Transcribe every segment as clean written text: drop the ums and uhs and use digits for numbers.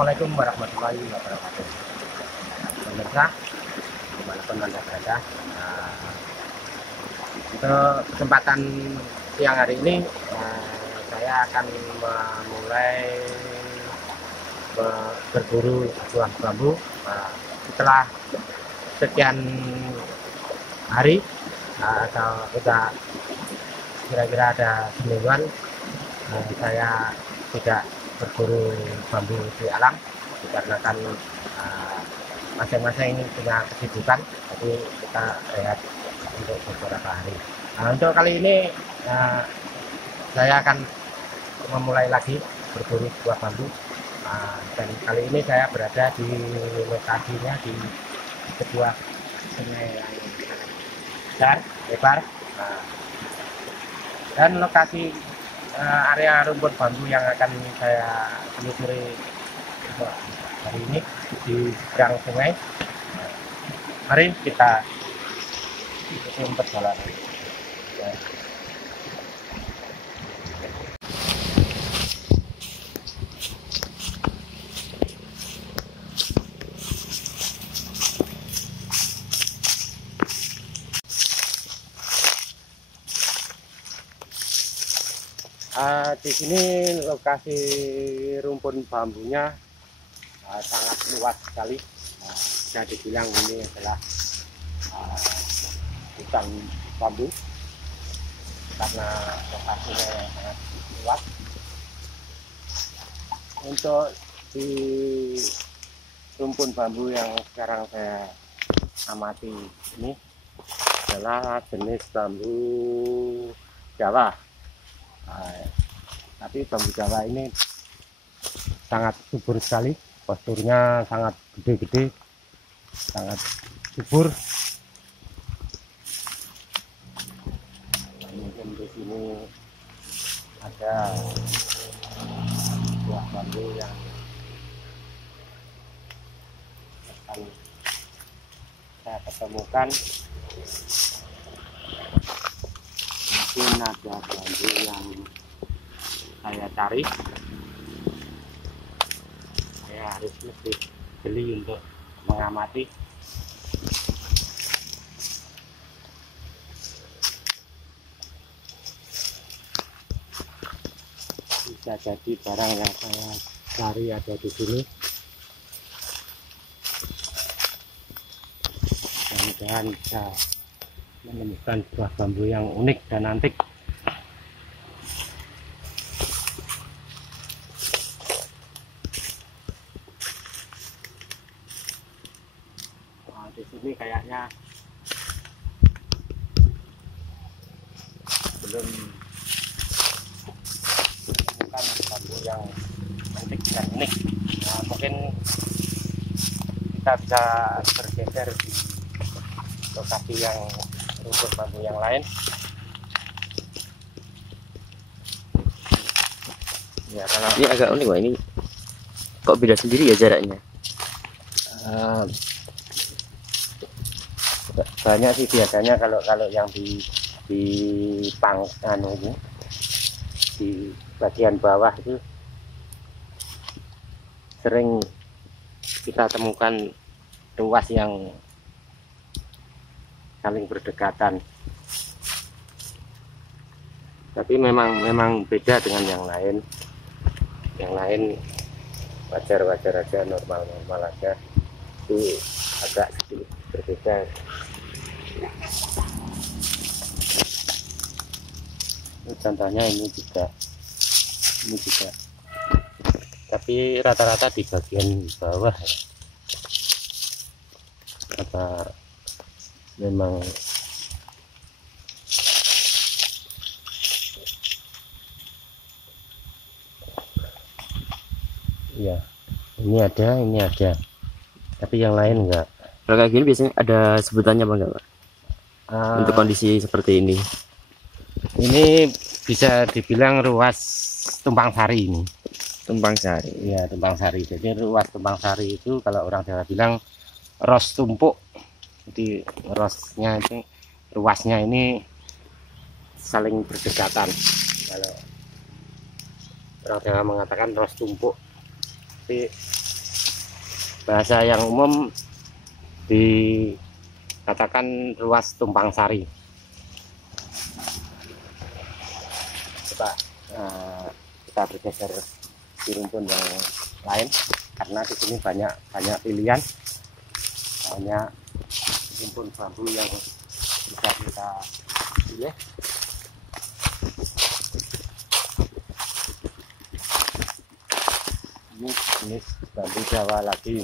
Assalamualaikum warahmatullahi wabarakatuh. Pemirsa, dimanapun Anda berada, untuk kesempatan siang hari ini saya akan memulai berburu buah bambu setelah sekian hari atau kita kira-kira ada semingguan saya tidak berburu bambu di alam dikarenakan masing-masing punya kesibukan, jadi kita rehat untuk beberapa hari. Untuk kali ini saya akan memulai lagi berburu buah bambu, dan kali ini saya berada di lokasinya di sebuah sungai yang besar, lebar, dan lokasi area rumput bambu yang akan saya telusuri untuk hari ini di seberang sungai. Mari kita ikuti perjalanan. Di sini lokasi rumpun bambunya sangat luas sekali. Bisa dibilang ini adalah hutan bambu karena lokasinya yang sangat luas. Untuk di rumpun bambu yang sekarang saya amati ini adalah jenis bambu Jawa. Tapi bambu Jawa ini sangat subur sekali, posturnya sangat gede-gede, sangat subur. Mungkin di sini ada buah bambu yang akan saya ketemukan. Mungkin ada bambu yang saya cari, saya harus lebih jeli untuk mengamati. Bisa jadi barang yang saya cari ada di sini. Mudah-mudahan bisa menemukan buah bambu yang unik dan antik. Di sini kayaknya belum menemukan bambu yang antik dan unik. Mungkin kita bisa bergeser di lokasi yang rumput bambu yang lain. Ya, kalau ini agak unik, Wah. Ini kok beda sendiri ya jaraknya? Banyak sih biasanya kalau yang di ini di bagian bawah itu sering kita temukan ruas yang saling berdekatan, tapi memang beda dengan yang lain. Yang lain wajar aja, normal aja. Itu agak sedikit berbeda. Contohnya ini juga, tapi rata-rata di bagian bawah ya. Apa memang ya, ini ada, tapi yang lain enggak. Kalau kayak gini biasanya ada sebutannya apa enggak, Pak? Untuk kondisi seperti ini. Ini bisa dibilang ruas tumpang sari ini. Tumpang sari. Ya, tumpang sari. Jadi ruas tumpang sari itu kalau orang Jawa bilang ros tumpuk. Jadi ruasnya ini saling berdekatan. Kalau orang Jawa mengatakan ros tumpuk. Tapi bahasa yang umum dikatakan ruas tumpang sari. Coba kita bergeser di rumpun yang lain, karena di sini banyak pilihan, banyak rumpun bambu yang bisa kita pilih. Ini jenis bambu Jawa lagi,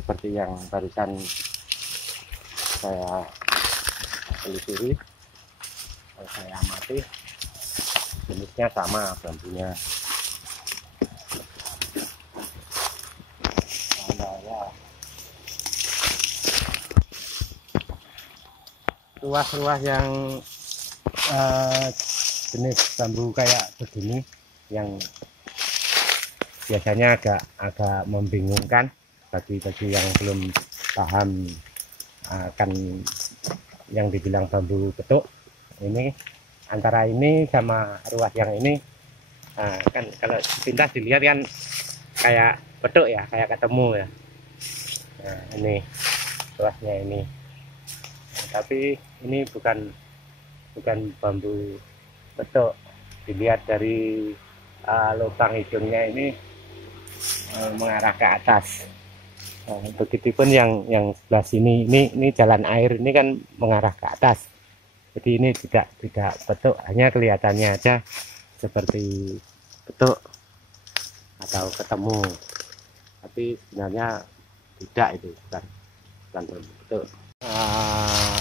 seperti yang barusan saya telusuri, saya amati, jenisnya sama bambunya. Ruas-ruas yang jenis bambu kayak begini yang biasanya agak membingungkan bagi yang belum paham akan yang dibilang bambu betuk. Ini antara ini sama ruas yang ini kan kalau sepintas dilihat kan kayak betuk ya, kayak ketemu ya. Nah, ini ruasnya ini. Nah, tapi ini bukan bambu betuk. Dilihat dari lubang hidungnya ini mengarah ke atas. Begitupun yang sebelah sini, ini jalan air ini kan mengarah ke atas. Jadi ini tidak betuk, hanya kelihatannya aja seperti betuk atau ketemu. Tapi sebenarnya tidak, itu bukan bambu betuk.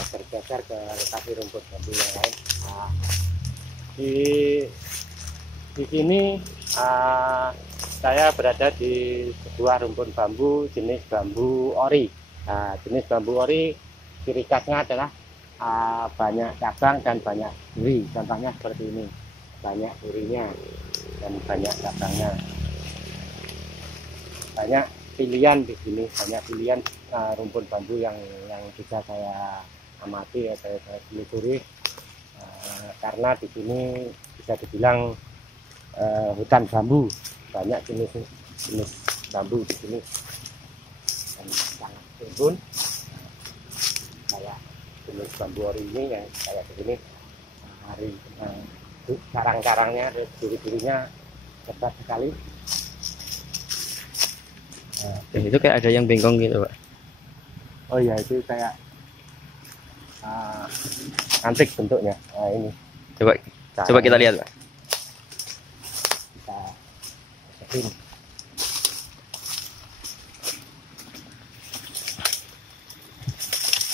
Bergeser ke lokasi rumput bambu yang lain. Di sini saya berada di sebuah rumpun bambu jenis bambu ori. Jenis bambu ori ciri khasnya adalah banyak cabang dan banyak duri. Contohnya seperti ini, banyak durinya dan banyak cabangnya. Banyak pilihan di sini, banyak pilihan rumpun bambu yang bisa saya amati atau saya telusuri, karena di sini bisa dibilang hutan bambu. Banyak jenis bambu di sini dan sangat rimbun. Kayak jenis bambu ori ini yang kayak begini, karang-karangnya, duri-durinya hebat sekali. Itu kayak ada yang bengkong gitu, Pak. Oh iya, itu kayak antik bentuknya. Nah, ini Coba kita lihat, Pak. Kita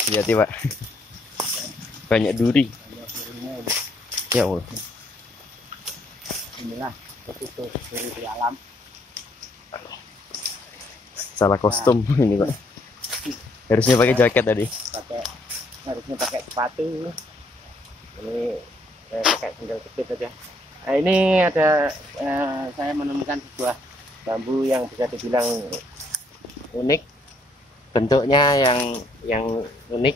Lihat, Pak. Banyak duri. Ya Allah. Inilah betul duri di alam. Salah kostum ini, Pak. Harusnya pakai jaket tadi. Harusnya pakai sepatu. Ini saya pakai sandal jepit aja. Nah, ini ada saya menemukan sebuah bambu yang bisa dibilang unik. Bentuknya yang unik.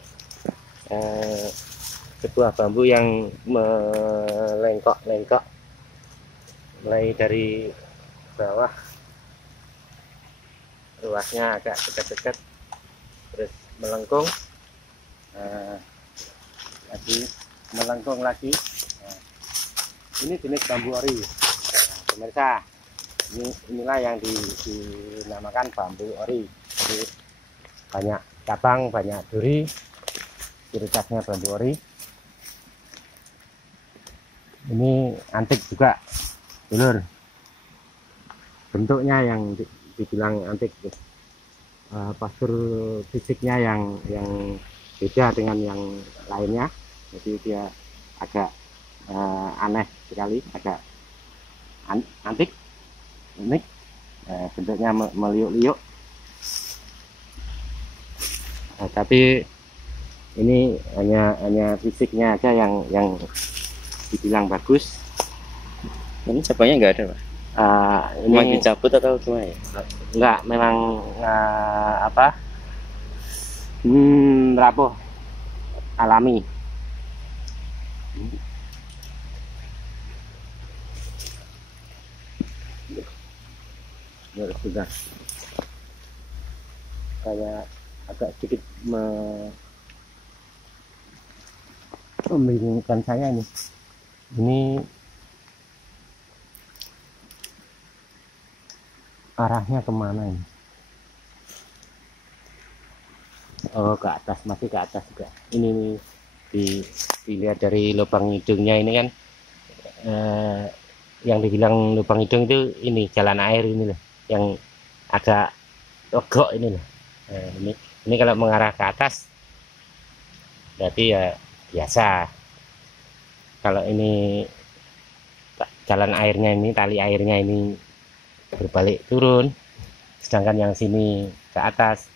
Sebuah bambu yang melengkok-lengkok mulai dari bawah, ruasnya agak dekat-dekat, terus melengkung, lagi melengkung lagi. Ini jenis bambu ori. Pemirsa, inilah yang dinamakan bambu ori. Jadi banyak cabang, banyak duri, ciri khasnya bambu ori. Ini antik juga, dulur. Bentuknya yang dibilang antik, postur fisiknya yang beda dengan yang lainnya. Jadi dia agak aneh sekali, agak antik, unik, bentuknya meliuk-liuk. Tapi ini hanya fisiknya aja yang dibilang bagus. Ini cabangnya nggak ada, Pak. Ini dicabut atau gimana ya? Enggak, memang rapuh alami. Ya sudah. kayak agak sedikit membingungkan saya ini. Ini arahnya kemana ini? Oh, ke atas, masih ke atas juga. Ini dilihat dari lubang hidungnya ini kan, yang dibilang lubang hidung itu ini jalan air ini loh, yang agak logok ini loh. Ini kalau mengarah ke atas berarti ya biasa. Kalau ini jalan airnya ini, tali airnya ini berbalik turun, sedangkan yang sini ke atas,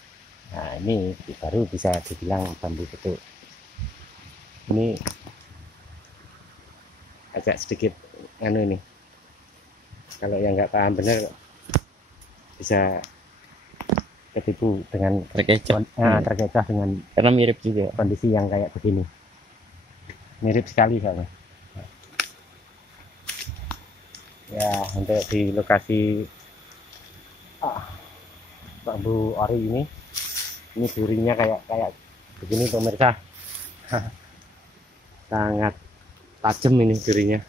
nah ini baru bisa dibilang bambu betuk. Ini agak sedikit ini, kalau yang nggak paham benar bisa ketipu dengan terkecoh dengan, karena mirip juga kondisi yang kayak begini, mirip sekali soalnya. Ya, untuk di lokasi bambu ori ini durinya kayak begini pemirsa. Sangat tajam ini durinya.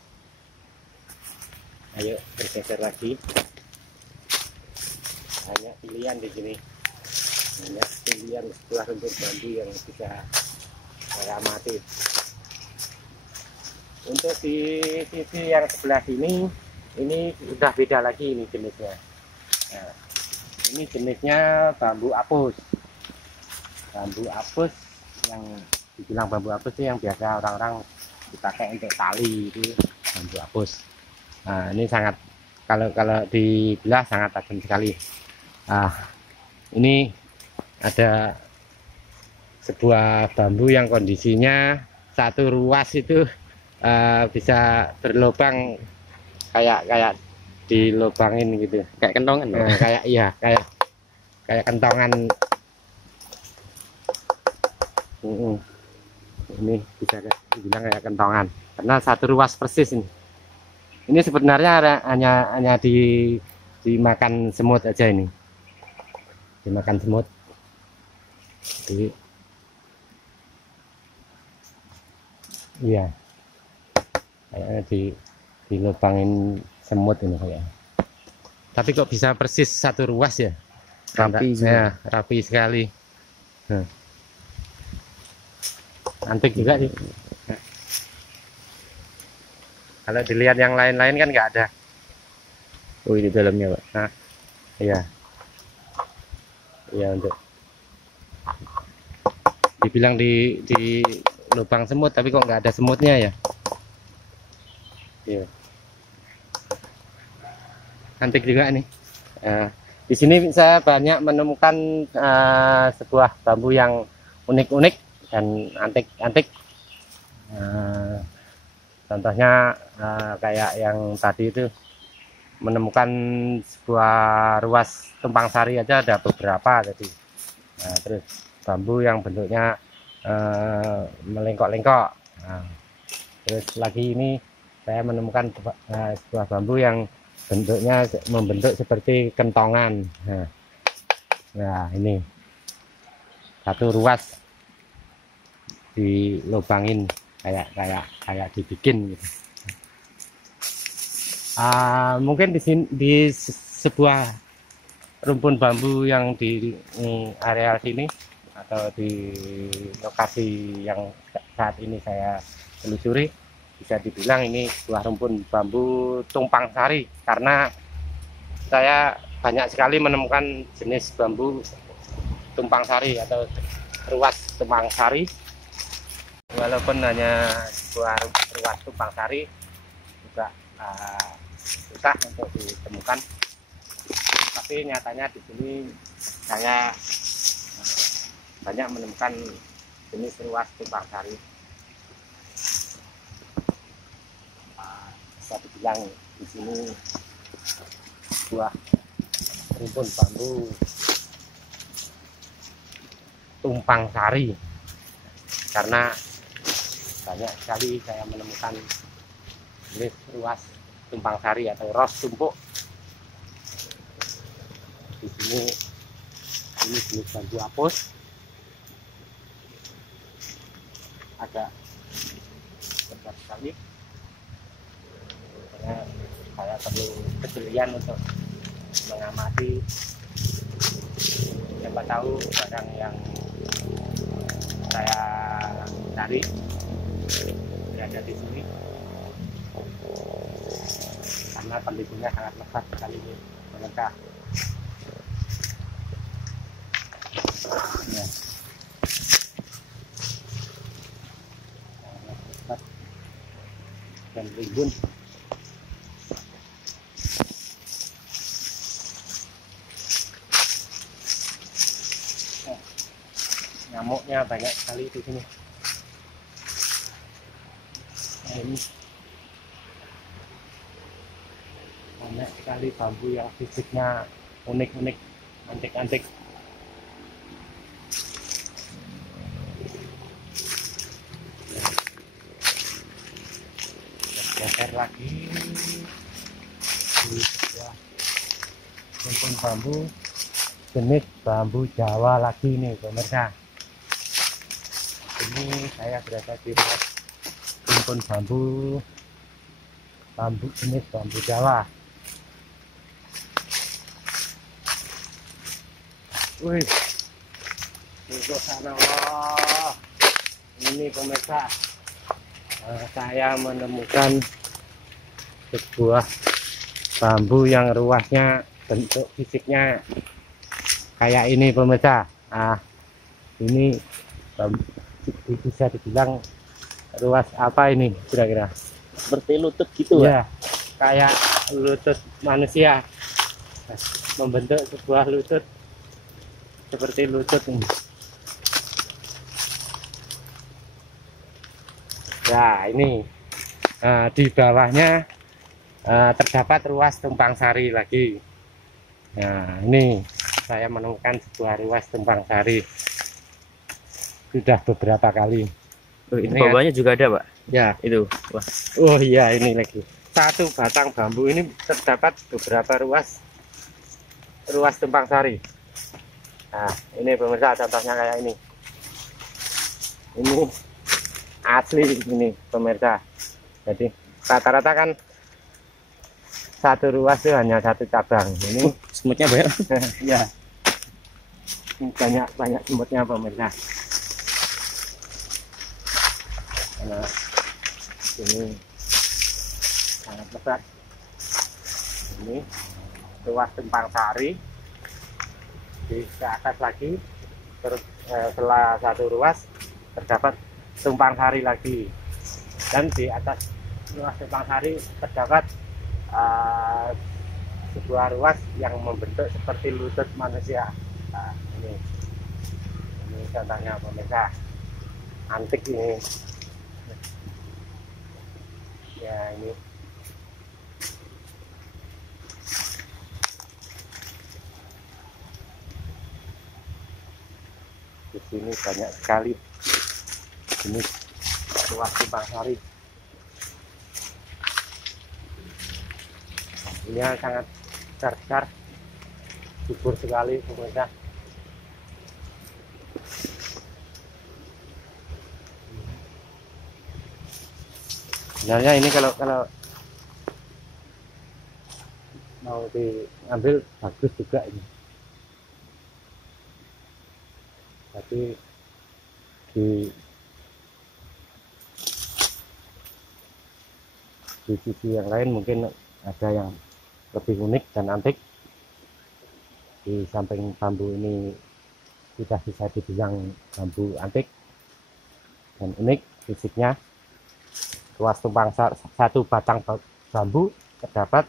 Ayo bergeser lagi. Banyak pilihan di sini, banyak pilihan sebuah rumput bambu yang bisa saya amati. Untuk di sisi yang sebelah sini, ini udah beda lagi ini jenisnya. Nah, ini jenisnya bambu apus. Bambu apus, yang dibilang bambu apus itu yang biasa orang-orang dipakai untuk tali, itu bambu apus. Nah, ini sangat, kalau dibelah sangat tajam sekali. Ini ada sebuah bambu yang kondisinya satu ruas itu bisa berlubang, kayak dilubangin gitu, kayak kentongan. Kayak kentongan. Ini bisa dibilang kayak kentongan karena satu ruas persis ini. Ini sebenarnya hanya dimakan semut aja ini, dimakan semut. Jadi iya, kayaknya dilubangin semut ini kayak. Tapi kok bisa persis satu ruas ya? Rapi ya, rapi sekali. Antik juga sih. Kalau dilihat yang lain-lain kan nggak ada. Oh, ini dalamnya, Pak. Nah, iya. Iya, untuk dibilang di lubang semut, tapi kok nggak ada semutnya ya. Iya. Antik juga nih. Di sini saya banyak menemukan sebuah bambu yang unik-unik dan antik-antik. Contohnya kayak yang tadi itu, menemukan sebuah ruas tumpang sari aja ada beberapa tadi. Terus bambu yang bentuknya melengkok-lengkok. Terus lagi ini saya menemukan sebuah bambu yang bentuknya membentuk seperti kentongan. Nah, ini satu ruas dilubangin kayak dibikin gitu. Mungkin di sebuah rumpun bambu yang di area sini atau di lokasi yang saat ini saya telusuri, bisa dibilang ini sebuah rumpun bambu tumpang sari, karena saya banyak sekali menemukan jenis bambu tumpang sari atau ruas tumpang sari. Walaupun hanya sebuah ruas tumpang sari, juga susah untuk ditemukan. Tapi nyatanya di sini saya banyak menemukan jenis ruas tumpang sari. Bisa dibilang di sini sebuah rumpun bambu tumpang sari, karena banyak sekali saya menemukan jenis ruas tumpang sari atau ros tumpuk. Di sini Ini jenis bambu apus, agak besar sekali karena saya perlu kejelian untuk mengamati, siapa tahu barang yang saya cari berada di sini, karena kondisinya sangat lebat sekali ini pemirsa. Ya. Sangat lebat dan rimbun. Nyamuknya banyak sekali di sini. Nah, ini banyak sekali bambu yang fisiknya unik-unik, antik-antik. Geser lagi di sebuah rumpun bambu jenis bambu Jawa lagi nih pemirsa. Ini saya berada di rumpun bambu jenis bambu Jawa. Wih, subhanallah. Ini pemirsa, saya menemukan sebuah bambu yang ruasnya, bentuk fisiknya kayak ini pemirsa. Nah, ini bambu, bisa dibilang ruas apa ini kira-kira? Seperti lutut gitu ya, kayak lutut manusia, membentuk sebuah lutut seperti lutut ini. Ya ini di bawahnya terdapat ruas tumpang sari lagi. Nah ini saya menemukan sebuah ruas tumpang sari sudah beberapa kali. Oh, ini bawahnya juga ada, Pak? Ya, itu. Wah. Oh iya, ini lagi. Satu batang bambu ini terdapat beberapa ruas tumpang sari. Nah, ini pemirsa contohnya kayak ini. Ini asli ini pemirsa. Jadi rata-rata kan satu ruas itu hanya satu cabang. Ini Semutnya banyak. ya. Banyak semutnya pemirsa. Karena ini sangat besar. Ini ruas tumpang sari. Di ke atas lagi, terus setelah satu ruas terdapat tumpang sari lagi, dan di atas ruas tumpang sari terdapat sebuah ruas yang membentuk seperti lutut manusia. Nah, ini contohnya pemirsa, antik ini. Ya ini di sini banyak sekali jenis ruas tumpang sari. Ini sangat besar, subur sekali pemirsa. Sebenarnya ini kalau mau diambil bagus juga ini. Tapi di sisi yang lain mungkin ada yang lebih unik dan antik. Di samping bambu ini sudah bisa dibilang bambu antik dan unik fisiknya. Ruas tumpang sari, satu batang bambu terdapat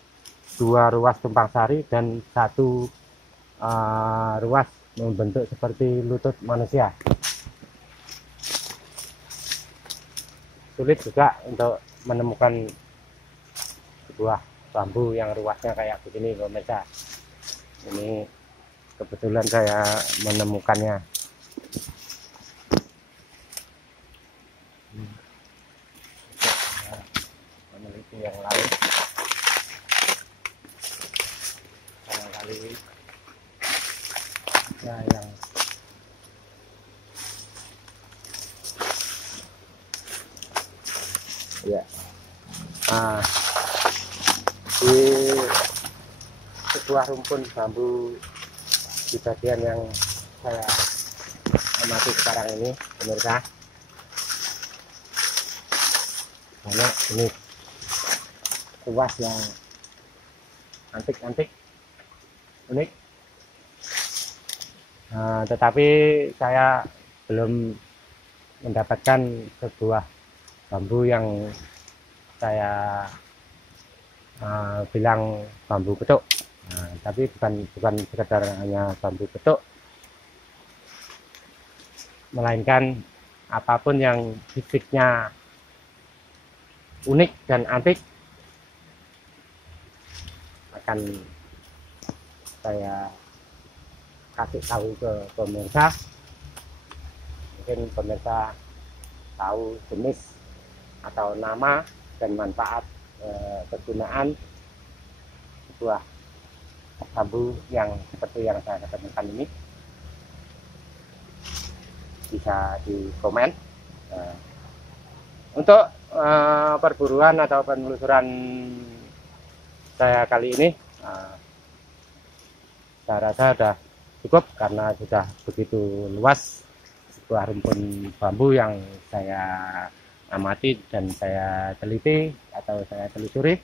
dua ruas tumpang sari dan satu ruas membentuk seperti lutut manusia. Sulit juga untuk menemukan sebuah bambu yang ruasnya kayak begini pemirsa. Ini kebetulan saya menemukannya. Peneliti yang lain barangkali yang Ya. Di sebuah rumpun bambu di bagian yang saya amati sekarang ini, pemirsa, banyak ini kuas yang antik-antik, unik. Tetapi saya belum mendapatkan sebuah bambu yang saya bilang bambu petuk. Tapi bukan sekedar hanya bambu petuk, melainkan apapun yang fisiknya unik dan antik akan saya kasih tahu ke pemirsa. Mungkin pemirsa tahu jenis atau nama dan manfaat kegunaan sebuah bambu yang seperti yang saya ketemukan ini. Bisa di komen. Untuk perburuan atau penelusuran saya kali ini, saya rasa sudah cukup karena sudah begitu luas sebuah rumpun bambu yang saya amati dan saya teliti atau saya telusuri.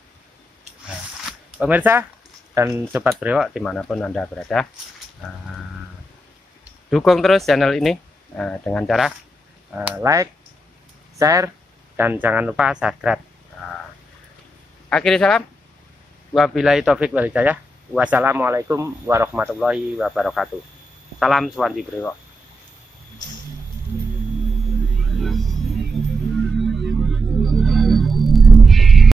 Pemirsa dan sobat brewok dimanapun Anda berada, dukung terus channel ini dengan cara like, share, dan jangan lupa subscribe. Akhiri salam, wabillahi taufik wal hidayah. Wassalamualaikum warahmatullahi wabarakatuh. Salam Suwanti Brewok.